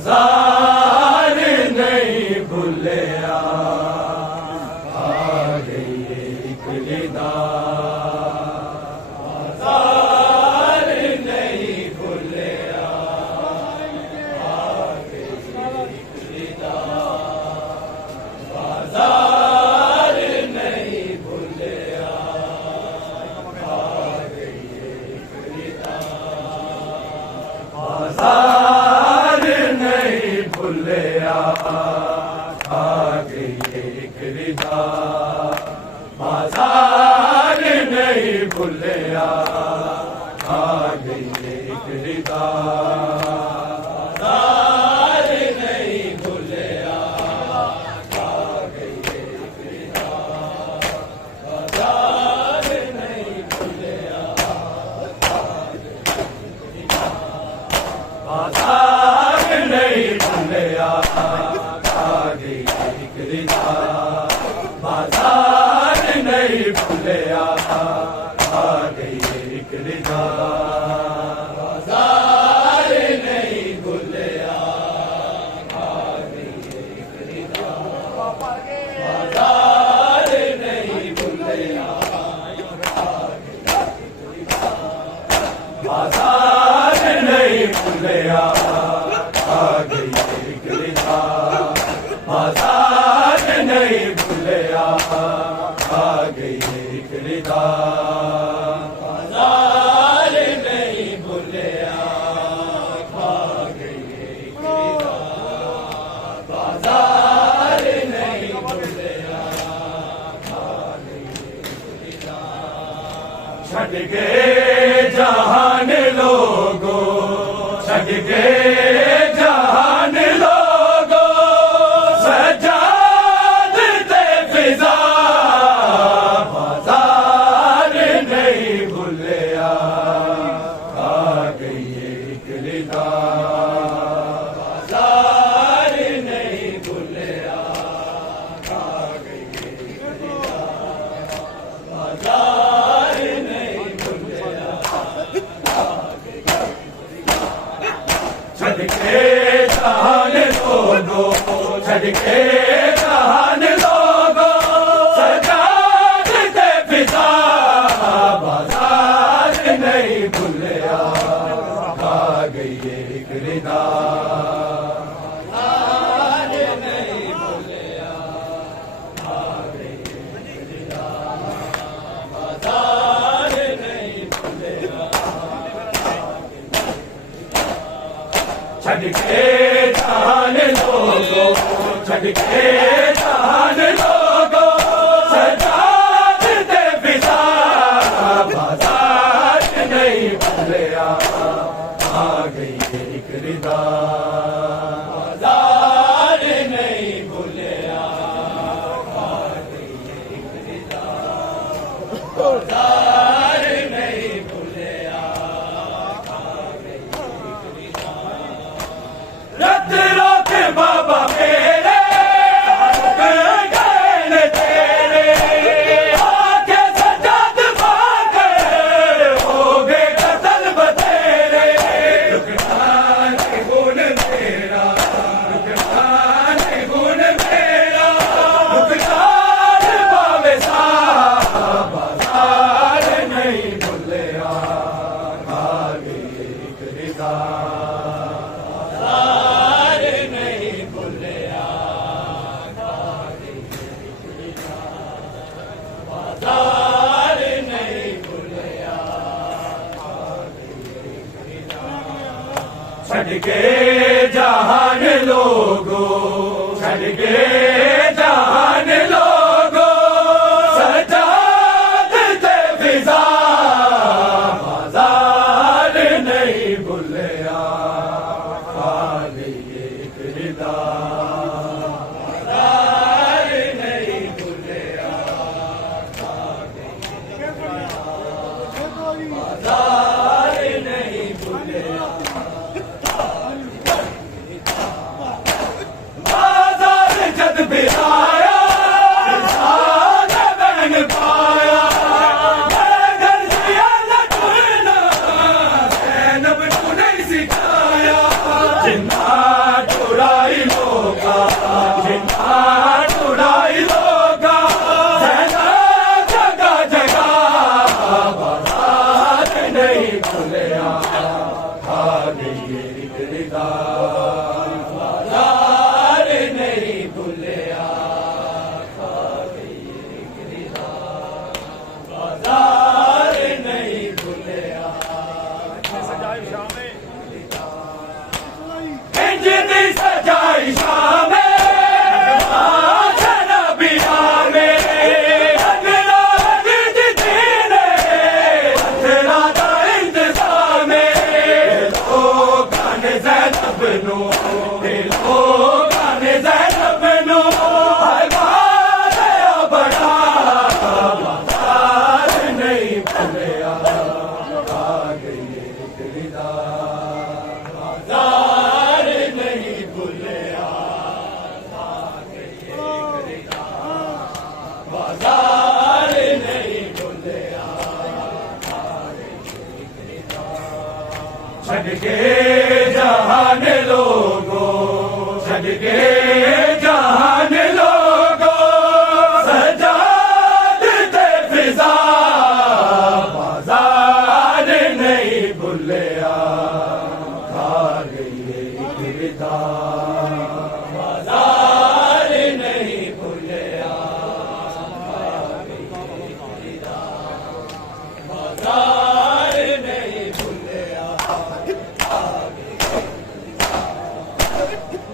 बाजार नहीं भूलिया आ गई एक निदा बाजार नहीं भूलिया आ गई एक निदा बाजार नहीं भूलिया आ गई एक निदा बाजार नहीं भूलिया आ गई एक रिदा बाजार नहीं भूलिया आ गई एक रिदा बाजार नहीं भूलिया आ गई एक रिदा बाजार नहीं भूलिया बाजार नहीं भूलिया आ गई एक रिदा बाजार नहीं भूलिया आ गई एक रिदा बाजार नहीं भूलिया आ गई एक रिदा बाजार नहीं भूलिया बाजार नहीं भूलिया आ गई एक रिदा बाजार नहीं भूलिया आ गई एक रिदा बाजार नहीं भूलिया आ गई एक रिदा बाजार नहीं भूलिया आ गई एक रिदा छट गए जहान लोगो छट गए जहान लोगो सजाद ते फिजा बाजार नहीं भूलिया आ गई एक रिदा बाजार नहीं भूलिया आ गई एक रिदा बाजार नहीं भूलिया छट के जहान लोगो छट के जहान लोगो सजाद ते फिजा बाजार नहीं भूलिया आ गई एक रिदा बाजार नहीं भूलिया आ गई एक रिदा बाजार नहीं भूलिया छट के जहान लोगो छट के जहान लोगो सजाद ते फिजा बाजार नहीं भूलिया आ गई एक रिदा बाजार नहीं भूलिया आ गई एक रिदा बाजार नहीं भूलिया आ गई एक रिदा रत रोक बाबा मेरे गैन तेरे आके सजाद पाकर हो गए कतल बतेरे रुकना नहीं गुण मेरा रुकना नहीं गुण मेरा रुकना पावे सा बाजार नहीं भूलिया आ गई एक रिदा बाजार नहीं भूलिया आ गई एक रिदा बाजार नहीं भूलिया आ गई एक रिदा छट के जहान लोगो छट के जहान लोगो सजाद ते फिजा बाजार नहीं भूलिया आ गई एक रिदा बाजार नहीं भूलिया आ गई एक रिदा बाजार नहीं भूलिया बाजार जद जिन्ना उड़ाई लोगा सहना जगह जगह बाजार नहीं भूलिया खा गई ये रिदा बाजार नहीं भूलिया खा गई ये रिदा बाजार नहीं भूलिया इंजनी सजाई शाम छड़ के जहान लोगो छड़ के जहान लोगो सजाद दे फिजा बाजार नहीं भूलिया खा गई एक विदा बाजार नहीं भूलिया खा गई एक विदा बाजार नहीं भूलिया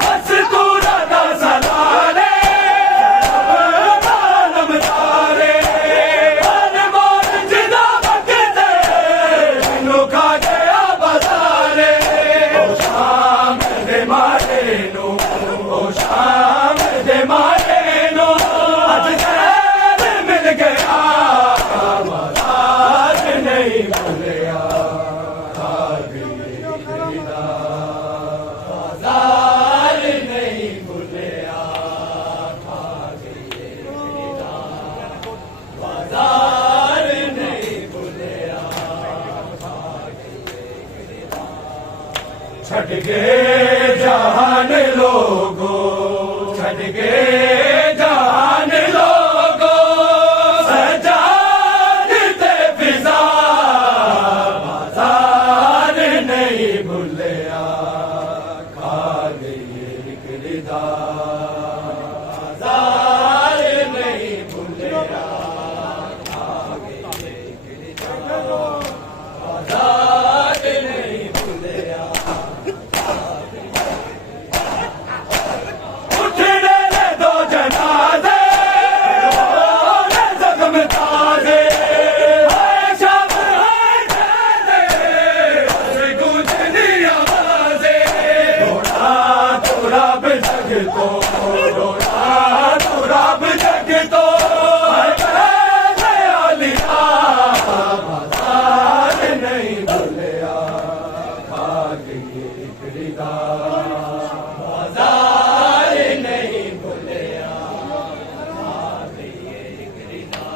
मस्तूरा दा सलाले मालम तारे अनमोल जिदा वक्त नु खा गया बाजारे ओ शाम दे मारे नो ओ शाम दे मारे नो अज शहर मिल गया बाजार नहीं भूलिया खा गई खरीदा बाजार नहीं भूलिया खा गई खरीदा बाजार नहीं भूलिया खा गई खरीदा छड़ के जहान लोगो छड़ के जहान लोगो सजाद दे फिजा बाजार नहीं भूलिया खा गई एक रिदा बाजार नहीं भूलिया खा गई एक रिदा बाजार नहीं भूलिया उठने ले दो जनाजे होने जख्म ताजे हाय शाम हाय जाने बस गूंजनी आवाज़ें दौड़ा तो रब जग तो दौड़ा तो रब जग तो लिया बाजार नहीं भूलिया खा गई एक रिदा बाजार नहीं भूलिया खा गई एक रिदा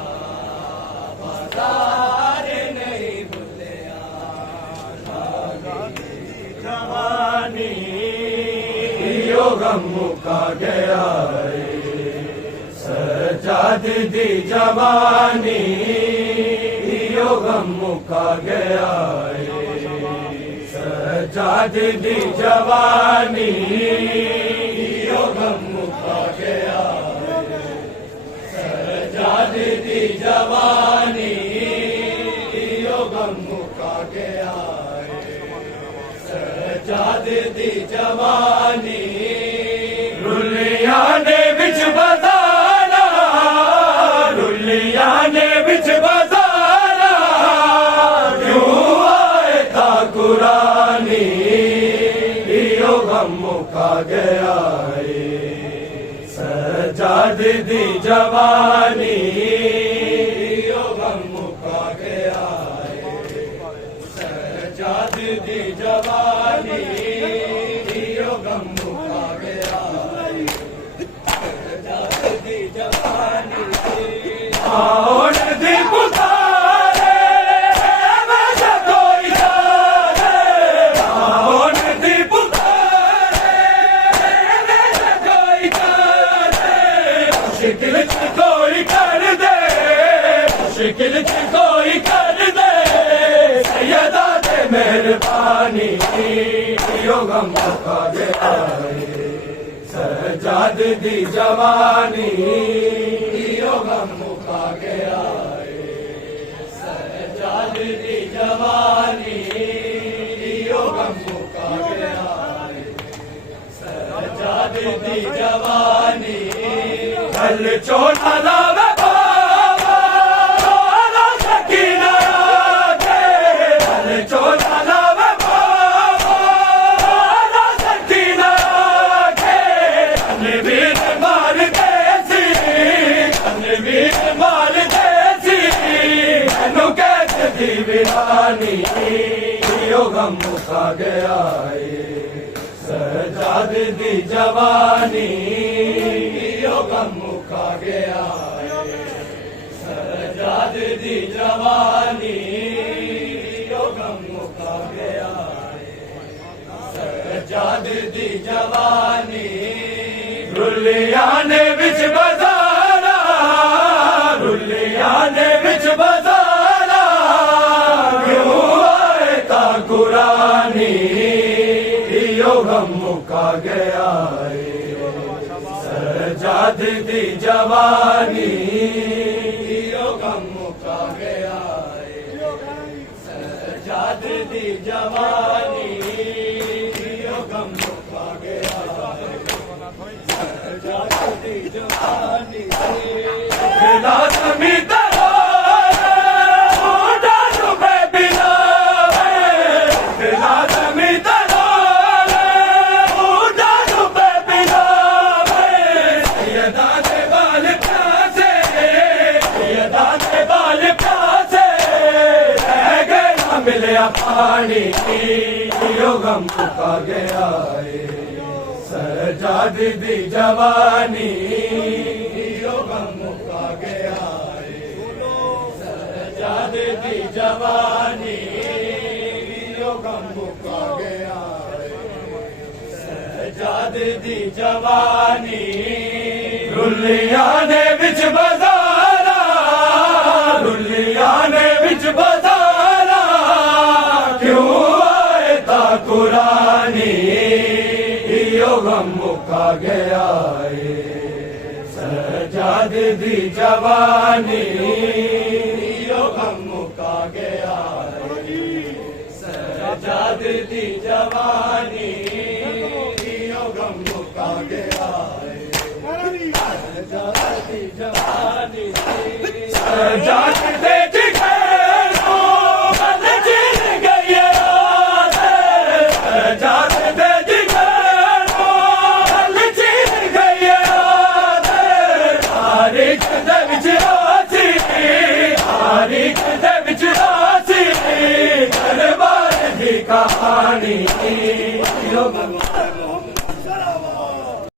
बाजार नहीं भूलिया खा गई जवानी यो गम मुका गया सजाद दी जवानी यो गम मुका गया सजाद दी जवानी यो गम मुका गया सजाद दी जवानी यो गम मुका गया सजाद दी जवानी रुलिया ने बिच बजाना रुलिया ने बिच बजाना क्यों आए था कुरानी यो गम मुका गया सजाद दी जवानी यो गम मुका गया सजाद दी जवानी यो गम मुका गया सजाद दी जवानी आओ दी पुकारे मैं कोई जाने आओ दी पुकारे मैं कोई जाने मुश्किल च कोई कर दे, मुश्किल च कोई कर दे, सैयदा दे मेहरबानी यो गम मुका गया है। सजाद दी जवानी यो गम मुका गया है। सजाद दी जवानी यो गम मुका गया है। सजाद दी जवानी कल चोला लावे बाबा रो सकीना दे, कल चोला लावे बाबा रो सकीना दे, तनवीर मार देसी, तनवीर मार देसी, मैनू कैद दी वीरानी यो गम मुका गया है। सजाद दी जवानी यो गम मुका गया है। सजाद दी जवानी यो गम मुका गया है। सजाद दी जवानी रुलिया ने विच बाजारा, रुलिया ने विच बाजारा, क्यों आए ता कुरानी यो गम मुका गया है। सजाद दी जवानी यो गम मुका गया है। सजाद दी जवानी यो गम मुका गया है। सजाद दी जवानी खिला समीत मिलया पानी यो गम मुका गया है। सजाद दी जवानी यो गम मुका गया है। सजाद दी जवानी यो गम मुका गया है। सजाद दी जवानी रुलिया ने विच बाजारा, रुलिया ने विच बाजारा, कुरानी यो गम मुका गया है। सजाद दी जवानी यो गम मुका गया है। सजाद दी जवानी